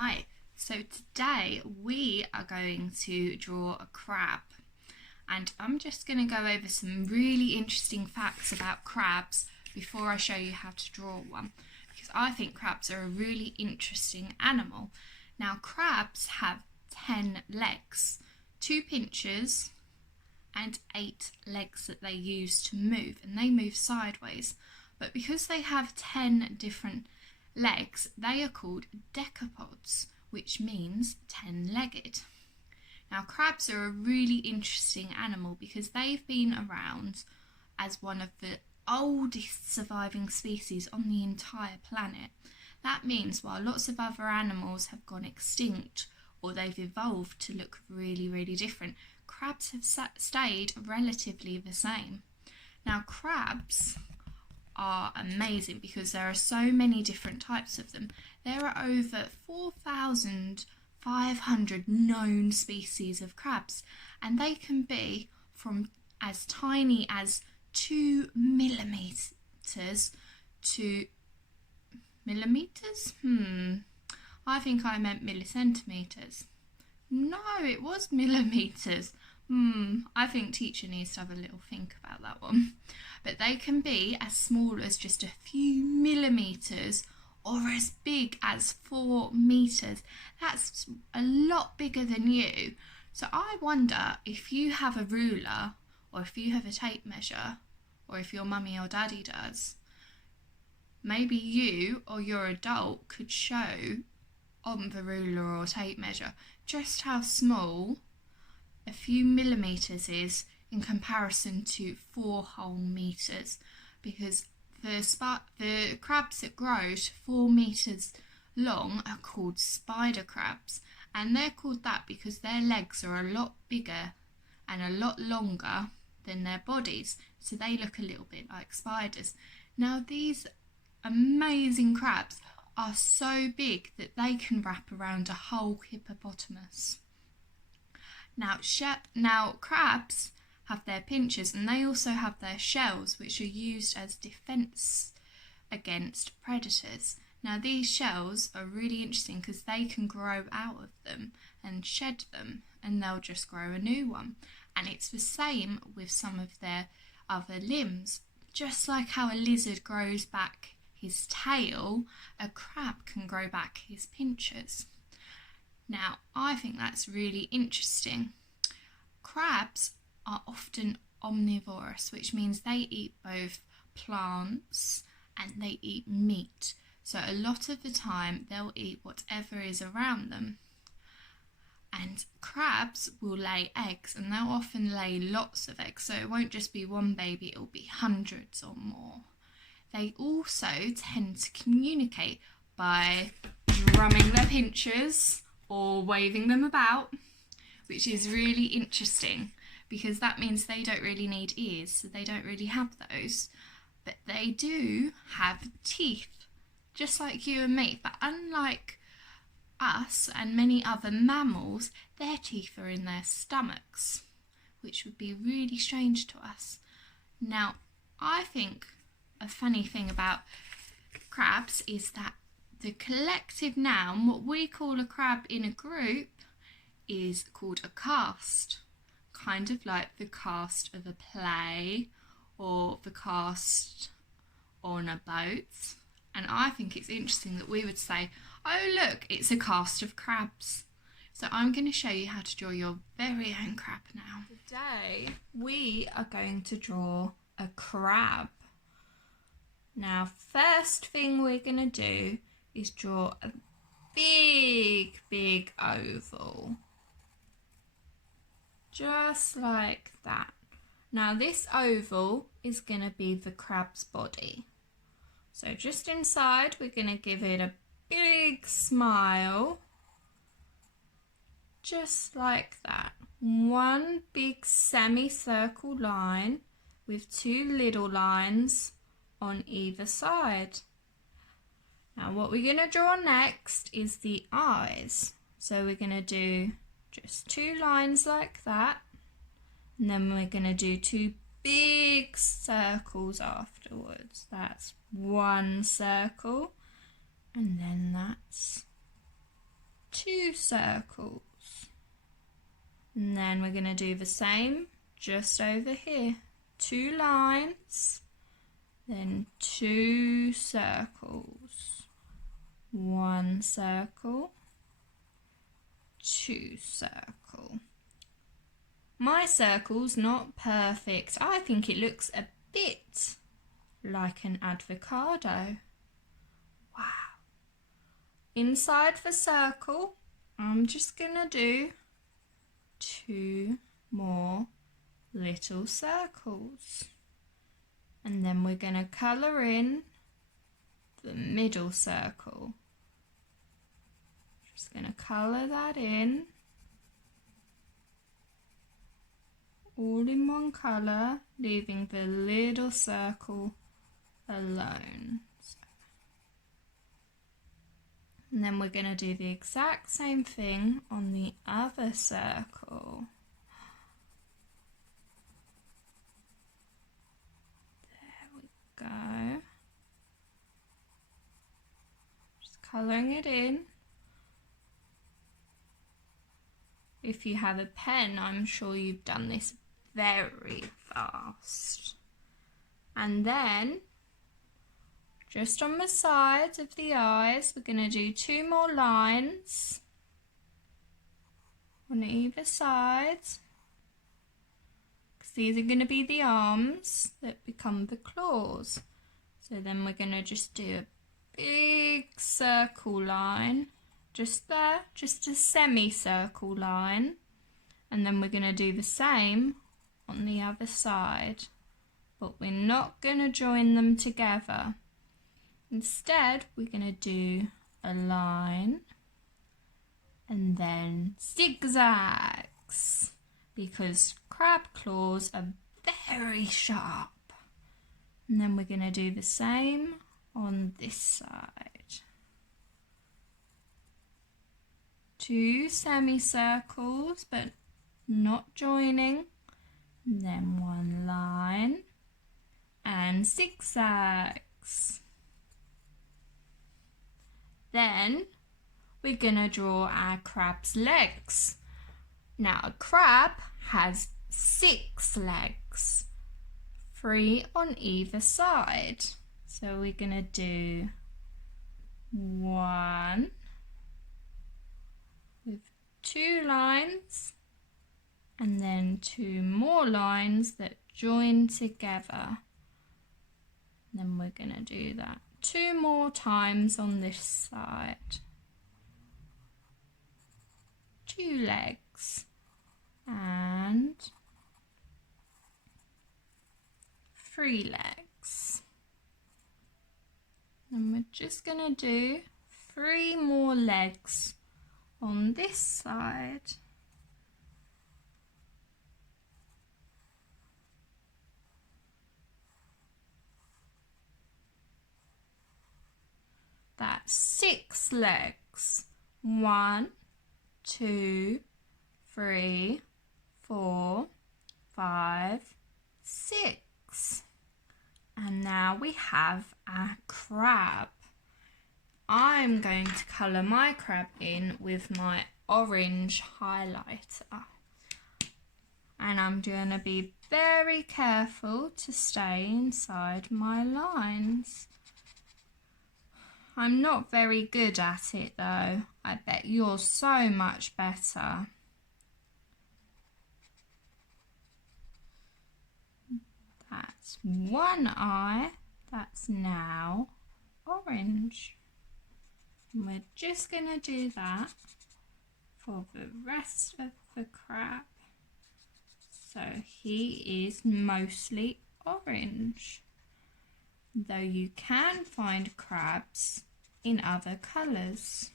Hi, so today we are going to draw a crab, and I'm just going to go over some really interesting facts about crabs before I show you how to draw one, because I think crabs are a really interesting animal. Now, crabs have 10 legs, 2 pinchers and 8 legs that they use to move, and they move sideways. But because they have 10 different legs, they are called decapods, which means 10-legged. Now, crabs are a really interesting animal because they've been around as one of the oldest surviving species on the entire planet. That means while lots of other animals have gone extinct or they've evolved to look really, really different, crabs have stayed relatively the same. Now, crabs are amazing because there are so many different types of them. There are over 4,500 known species of crabs, and they can be from as tiny as 2 millimeters to millimeters? I think I meant millicentimeters. No, it was millimeters. I think teacher needs to have a little think about that one. But they can be as small as just a few millimeters or as big as 4 meters. That's a lot bigger than you. So I wonder if you have a ruler or if you have a tape measure or if your mummy or daddy does, maybe you or your adult could show on the ruler or tape measure just how small a few millimeters is in comparison to 4 whole meters, because the crabs that grow to 4 meters long are called spider crabs, and they're called that because their legs are a lot bigger and a lot longer than their bodies, so they look a little bit like spiders. Now, these amazing crabs are so big that they can wrap around a whole hippopotamus. Now, crabs have their pinchers, and they also have their shells, which are used as defence against predators. Now, these shells are really interesting because they can grow out of them and shed them, and they'll just grow a new one. And it's the same with some of their other limbs. Just like how a lizard grows back his tail, a crab can grow back his pinchers. Now, I think that's really interesting. Crabs are often omnivorous, which means they eat both plants and they eat meat. So a lot of the time they'll eat whatever is around them. And crabs will lay eggs, and they'll often lay lots of eggs. So it won't just be one baby, it'll be hundreds or more. They also tend to communicate by drumming their pinchers or waving them about, which is really interesting because that means they don't really need ears, so they don't really have those. But they do have teeth, just like you and me. But unlike us and many other mammals, their teeth are in their stomachs, which would be really strange to us. Now, I think a funny thing about crabs is that the collective noun, what we call a crab in a group, is called a cast. Kind of like the cast of a play or the cast on a boat. And I think it's interesting that we would say, oh look, it's a cast of crabs. So I'm going to show you how to draw your very own crab now. Today we are going to draw a crab. Now, first thing we're going to do is draw a big oval. Just like that. Now, this oval is going to be the crab's body. So just inside, we're going to give it a big smile. Just like that. One big semicircle line with 2 little lines on either side. Now, what we're going to draw next is the eyes. So we're going to do just 2 lines like that, and then we're going to do 2 big circles afterwards. That's 1 circle, and then that's 2 circles. And then we're going to do the same just over here. 2 lines, then 2 circles. 1 circle, 2 circle. My circle's not perfect. I think it looks a bit like an avocado. Wow. Inside the circle, I'm just going to do 2 more little circles. And then we're going to colour in the middle circle. Just going to colour that in. All in one colour, leaving the little circle alone. And then we're going to do the exact same thing on the other circle. There we go. Just colouring it in. If you have a pen, I'm sure you've done this very fast. And then, just on the sides of the eyes, we're going to do 2 more lines on either side. Because these are going to be the arms that become the claws. So then we're going to just do a big circle line. Just there, just a semicircle line. And then we're going to do the same on the other side. But we're not going to join them together. Instead, we're going to do a line and then zigzags, because crab claws are very sharp. And then we're going to do the same on this side. 2 semicircles, but not joining. And then 1 line and zigzags. Then we're going to draw our crab's legs. Now a crab has 6 legs, 3 on either side. So we're going to do 1 with 2 lines and then 2 more lines that join together. Then we're going to do that 2 more times on this side. 2 legs and 3 legs. And we're just going to do 3 more legs on this side. That's 6 legs. 1, 2, 3, 4, 5, 6. And now we have our crab. I'm going to colour my crab in with my orange highlighter. And I'm going to be very careful to stay inside my lines. I'm not very good at it though. I bet you're so much better. That's 1 eye. That's now orange. And we're just going to do that for the rest of the crab. So he is mostly orange, though you can find crabs in other colours.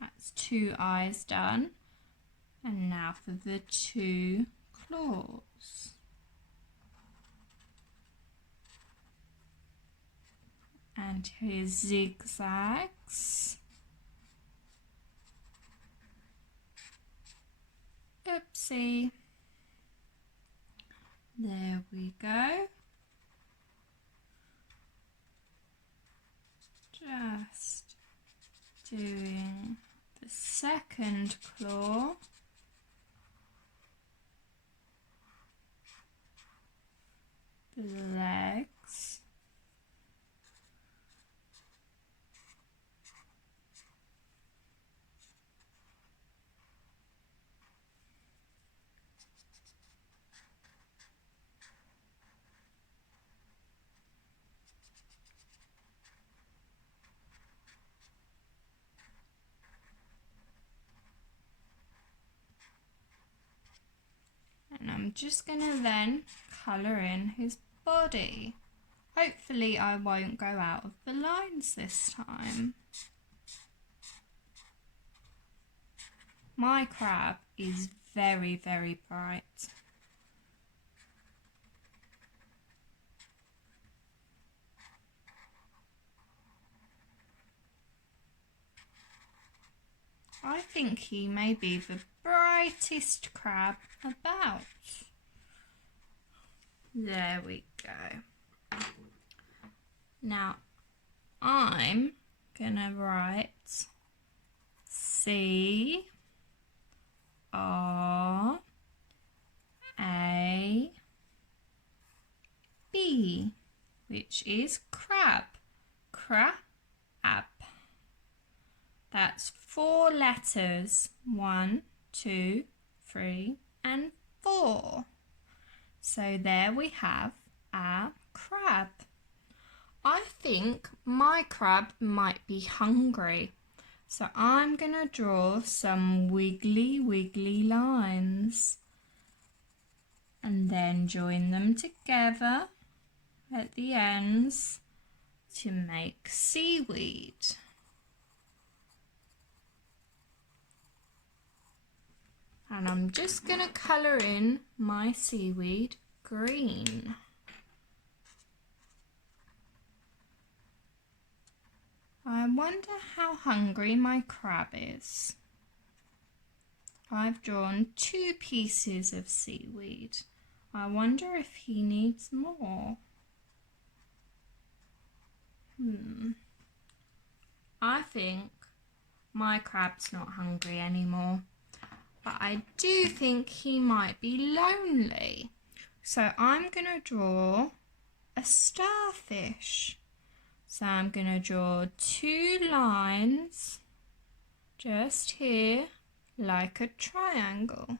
That's 2 eyes done. And now for the 2 claws. And here's zigzags. Oopsie. There we go. doing the second claw. The legs. And I'm just going to then colour in his body. Hopefully I won't go out of the lines this time. My crab is very, very bright. I think he may be the brightest crab about. There we go. Now I'm gonna write C R A B, which is crab. Crab. That's 4 letters. 1, 2, 3, and 4. So there we have our crab. I think my crab might be hungry. So I'm going to draw some wiggly lines and then join them together at the ends to make seaweed. And I'm just going to colour in my seaweed green. I wonder how hungry my crab is. I've drawn 2 pieces of seaweed. I wonder if he needs more. I think my crab's not hungry anymore. But I do think he might be lonely. So I'm going to draw a starfish. So I'm going to draw 2 lines just here like a triangle.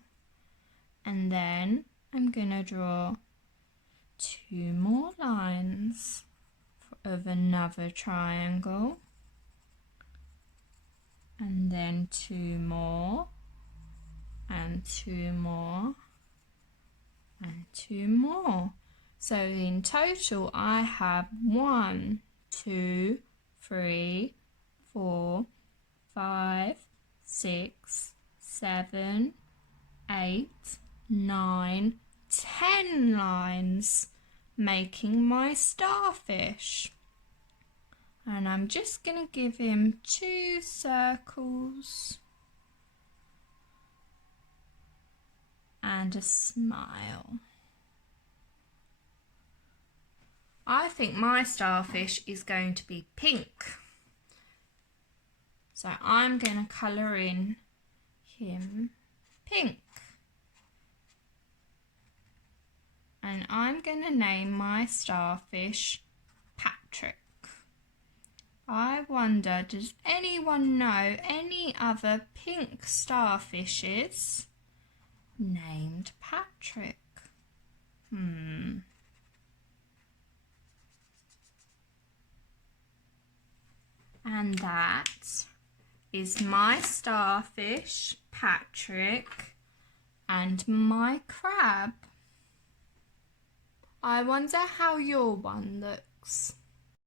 And then I'm going to draw 2 more lines of another triangle. And then 2 more. And 2 more, and 2 more. So in total I have 1, 2, 3, 4, 5, 6, 7, 8, 9, 10 lines, making my starfish. And I'm just going to give him 2 circles. And a smile. I think my starfish is going to be pink. So I'm going to colour in him pink. And I'm going to name my starfish Patrick. I wonder, does anyone know any other pink starfishes named Patrick? And that is my starfish, Patrick, and my crab. I wonder how your one looks.